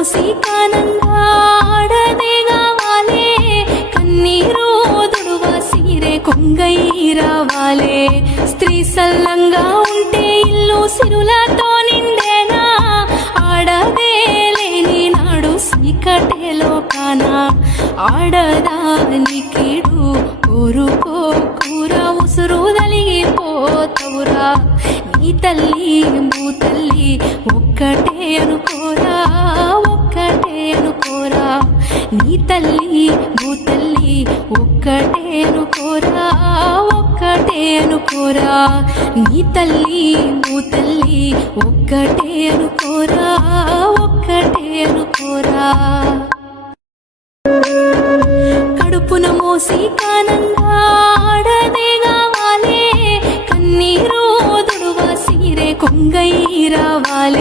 మోసి కానంగా ఆడదే కావాలే, కన్నీరు దుడువా సీరే కొంగై రావాలే. స్త్రీ సల్లంగా ఉంటే ఇల్లు సిరులతో నిండేనా, ఆడదే లేని నాడు చీకటే లోకాన. ఆడదానికిడు కోరుకో కూర ఉసురు తలిగిపోతవురా, నీ తల్లి భూతల్లి ఒక్కటే అనుకోరా, ఒక్కటే అనుకోరా. నీ తల్లి భూతల్లి ఒక్కటే అనుకోరా, ఒక్కటే అనుకోరా. నీ తల్లి భూతల్లి ఒక్కటే అనుకోరా, ఒక్కటే అనుకోరా. కడుపున మోసి కానంగా ఆడదే కావాలే, కన్నీరు దుడువా సీరే కొంగై రావాలే.